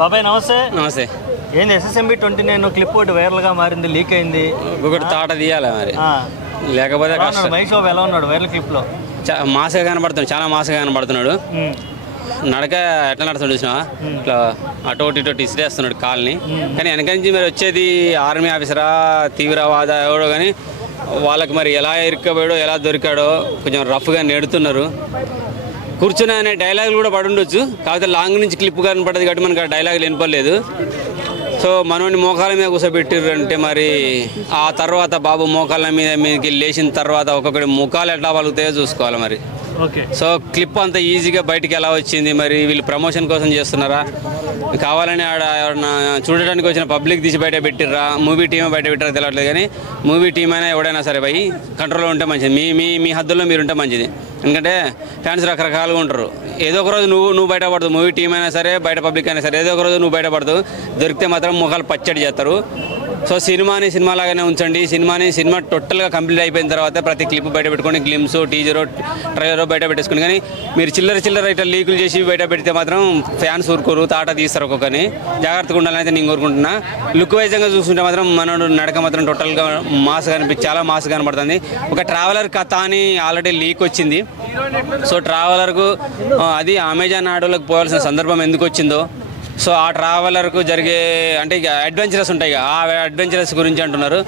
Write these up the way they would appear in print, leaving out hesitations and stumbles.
బాబాయ్ నమస్తే. నమస్తే. ఏంది SSMB 29 క్లిప్ ఒకటి వైరల్ గా మారింది, లీక్ అయింది. ఒకటి తాట తీయాలి మరి, లేకపోతే మహేష్ బాబు ఎలా ఉన్నాడు వైరల్ క్లిప్ లో? మాసగా కనబడుతున్నాడు, చాలా మాసగా కనబడుతున్నాడు. నడక ఎట్లా నడుస్తాడు చూసినా, ఇట్లా అటో ఇటో ఇసిరేస్తున్నాడు కాల్ని. కానీ వెనక నుంచి మరి వచ్చేది ఆర్మీ ఆఫీసరా తీవ్రవాద ఎవడో కానీ వాళ్ళకి మరి ఎలా ఇరుక్కబోయాడో ఎలా దొరికాడో కొంచెం రఫ్గా నెడుతున్నారు. కూర్చుని అనే డైలాగులు కూడా పడి ఉండొచ్చు, కాకపోతే లాంగ్ నుంచి క్లిప్ కనపడ్డది కాబట్టి మనకు ఆ డైలాగులు వినపడలేదు. సో మనోని మోకాల మీద కూర్చోబెట్టిర్రు అంటే మరి ఆ తర్వాత బాబు మోకాళ్ళ మీదకి లేచిన తర్వాత ఒక్కొక్కటి ముఖాలు ఎట్లా పలుకుతాయో చూసుకోవాలి మరి. సో క్లిప్ అంత ఈజీగా బయటికి ఎలా వచ్చింది, మరి వీళ్ళు ప్రమోషన్ కోసం చేస్తున్నారా, కావాలని ఆడ చూడడానికి వచ్చిన పబ్లిక్ తీసి బయట పెట్టిర్రా, మూవీ టీమ్ బయట పెట్టారా తెలియట్లేదు. కానీ మూవీ టీం అయినా ఎవడైనా సరే పోయి కంట్రోల్లో ఉంటే మంచిది, మీ హద్దుల్లో మీరు ఉంటే మంచిది. ఎందుకంటే ఫ్యాన్స్ రకరకాలుగా ఉంటారు. ఏదో ఒక రోజు నువ్వు బయటపడదు, మూవీ టీం అయినా సరే బయట పబ్లిక్ అయినా సరే ఏదో ఒక రోజు నువ్వు బయటపడదు. దొరికితే మాత్రం ముఖాలు పచ్చడి చేస్తారు. సో సినిమా లాగానే ఉంచండి. సినిమా టోటల్గా కంప్లీట్ అయిపోయిన తర్వాత ప్రతి క్లిప్ బయట పెట్టుకోండి, గ్లిమ్స్ టీజరో ట్రైలరో బయట పెట్టేసుకోండి. కానీ మీరు చిల్లర ఇట్లా లీకులు చేసి బయట పెడితే మాత్రం ఫ్యాన్స్ ఊరుకోరు, తాట తీస్తారు ఒక్కొక్కని. జాగ్రత్తగా ఉండాలని అయితే నేను కోరుకుంటున్నా. లుక్ వైజ్గా చూస్తుంటే మాత్రం మనోడు నడక మాత్రం టోటల్గా చాలా మాస్ కనబడుతుంది. ఒక ట్రావెలర్ కథ అని ఆల్రెడీ లీక్ వచ్చింది. సో ట్రావెలర్కు అది అమెజాన్ ఆటోలకు పోవాల్సిన సందర్భం ఎందుకు వచ్చిందో, సో ఆ ట్రావెలర్కు జరిగే అంటే ఇక అడ్వెంచరస్ ఉంటాయి, ఆ అడ్వెంచరస్ గురించి అంటున్నారు.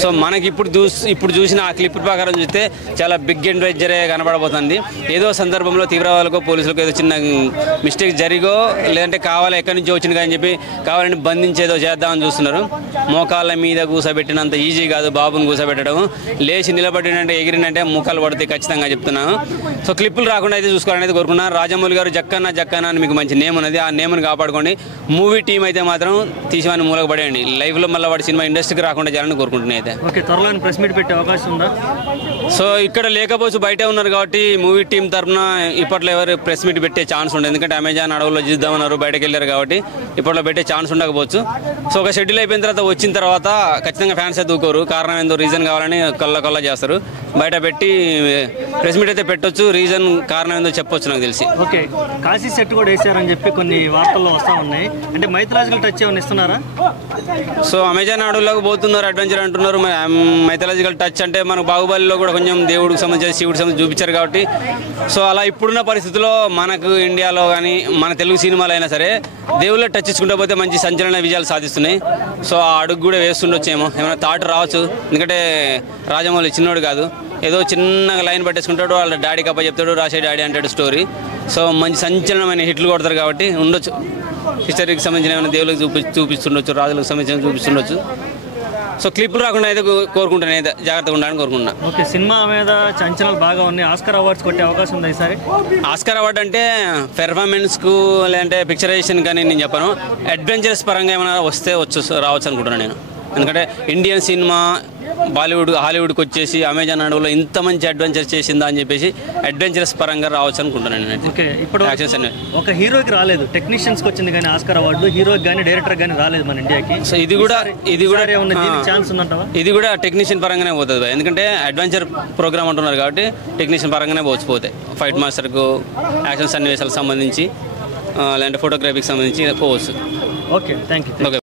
సో మనకి ఇప్పుడు చూసిన ఆ క్లిప్ ప్రకారం చూస్తే చాలా బిగ్ అడ్వెంచరే కనబడబోతుంది. ఏదో సందర్భంలో తీవ్రవాదులకు పోలీసులకు ఏదో చిన్న మిస్టేక్ జరిగో లేదంటే కావాలి ఎక్కడి నుంచో వచ్చింది కానీ చెప్పి కావాలని బంధించేదో చేద్దామని చూస్తున్నారు. మోకాళ్ళ మీద కూసబెట్టినంత ఈజీ కాదు బాబుని కూసబెట్టడం. లేచి నిలబడినంటే ఎగిరినంటే ముఖాలు పడితే ఖచ్చితంగా చెప్తున్నాను. సో క్లిప్పులు రాకుండా అయితే చూసుకోవాలని అయితే కోరుకున్నాను. రాజమౌళి గారు జక్కన్న అని మీకు మంచి నేమ్ ఉన్నది, ఆ నేమ్ని కాపాడుకోండి. మూవీ టీం అయితే మాత్రం తీసిమని మూలకు పడేయండి. లైవ్లో మళ్ళీ వాడి సినిమా ఇండస్ట్రీకి రాకుండా చేయాలని కోరుకుంటున్నాయి. అయితే త్వరలో ప్రెస్ మీట్ పెట్టే అవకాశం ఉందా? సో ఇక్కడ లేకపోతే బయటే ఉన్నారు కాబట్టి మూవీ టీం తరఫున ఇప్పట్లో ఎవరు ప్రెస్ మీట్ పెట్టే ఛాన్స్ ఉండదు. ఎందుకంటే అమెజాన్ అడవుల్లో చూద్దామన్నారు, బయటకు వెళ్ళారు కాబట్టి ఇప్పట్లో పెట్టే ఛాన్స్ ఉండకపోవచ్చు. సో ఒక షెడ్యూల్ అయిపోయిన తర్వాత వచ్చిన తర్వాత ఖచ్చితంగా ఫ్యాన్స్ అయితే దూకోరు. కారణం ఏందో రీజన్ కావాలని కొల్ల చేస్తారు. బయట పెట్టి ప్రెస్ మీట్ అయితే పెట్టొచ్చు, రీజన్ కారణం ఏందో చెప్పొచ్చు నాకు తెలిసి. ఓకే, కాశీ సెట్ కూడా వేసారని చెప్పి కొన్ని వార్తల్లో వస్తూ ఉన్నాయి. అంటే మైథలాజికల్ టచ్ ఏమైనా ఇస్తున్నారా? సో అమెజాన్ అడవుల్లోకి పోతున్నారు, అడ్వెంచర్ అంటున్నారు. మైథలాజికల్ టచ్ అంటే మనకు బాహుబలిలో కూడా కొంచెం దేవుడికి సంబంధించి శివుడికి సంబంధించి చూపించారు కాబట్టి. సో అలా ఇప్పుడున్న పరిస్థితుల్లో మనకు ఇండియాలో కానీ మన తెలుగు సినిమాలు అయినా సరే దేవుళ్ళ టచ్ ఇచ్చుకుంటూ పోతే మంచి సంచలన విజయాలు సాధిస్తున్నాయి. సో ఆ అడుగు కూడా వేస్తుండొచ్చేమో, ఏమైనా థాట్ రావచ్చు. ఎందుకంటే రాజమౌళి చిన్నోడు కాదు, ఏదో చిన్నగా లైన్ పట్టేసుకుంటాడు, వాళ్ళ డాడీ కప్ప చెప్తాడు, రాసే డాడీ అంటాడు స్టోరీ. సో మంచి సంచలనమైన హిట్లు కొడతారు కాబట్టి ఉండొచ్చు. హిస్టరీకి సంబంధించిన ఏమైనా దేవుళ్ళకి చూపిస్తుండొచ్చు, రాజులకు సంబంధించిన చూపిస్తుండొచ్చు. సో క్లిప్లు రాకుండా అయితే కోరుకుంటాను, అయితే జాగ్రత్తగా ఉండాలని కోరుకుంటున్నా. ఓకే, సినిమా మీద అంచనాలు బాగా ఉన్నాయి. ఆస్కార్ అవార్డ్స్ కొట్టే అవకాశం ఉంది ఈసారి? ఆస్కార్ అవార్డు అంటే పెర్ఫార్మెన్స్కు లేదంటే పిక్చరైజేషన్ కానీ నేను చెప్పాను. అడ్వెంచరస్ పరంగా ఏమైనా రావచ్చు అనుకుంటున్నాను నేను. ఎందుకంటే ఇండియన్ సినిమా హాలీవుడ్కి వచ్చేసి అమెజాన్ అడవులో ఇంత మంచి అడ్వెంచర్ చేసిందా అని చెప్పేసి అడ్వెంచరస్ పరంగా రావచ్చు అనుకుంటున్నాను నేను. ఓకే, ఇప్పుడు ఒక హీరోకి రాలేదు, టెక్నీషియన్స్కి వచ్చింది కానీ ఆస్కార్ అవార్డు, హీరోకి కానీ డైరెక్టర్కి కానీ రాలేదు మన ఇండియాకి. సో ఇది కూడా ఛాన్స్ ఉందంటావా? ఇది కూడా టెక్నీషియన్ పరంగానే పోతుంది, ఎందుకంటే అడ్వెంచర్ ప్రోగ్రామ్ అంటున్నారు కాబట్టి టెక్నీషియన్ పరంగానే పోతే ఫైట్ మాస్టర్కు, యాక్షన్ సన్నివేశాలకు సంబంధించి లేదంటే ఫోటోగ్రఫీకి సంబంధించి పోవచ్చు. Okay, thank you. ఓకే.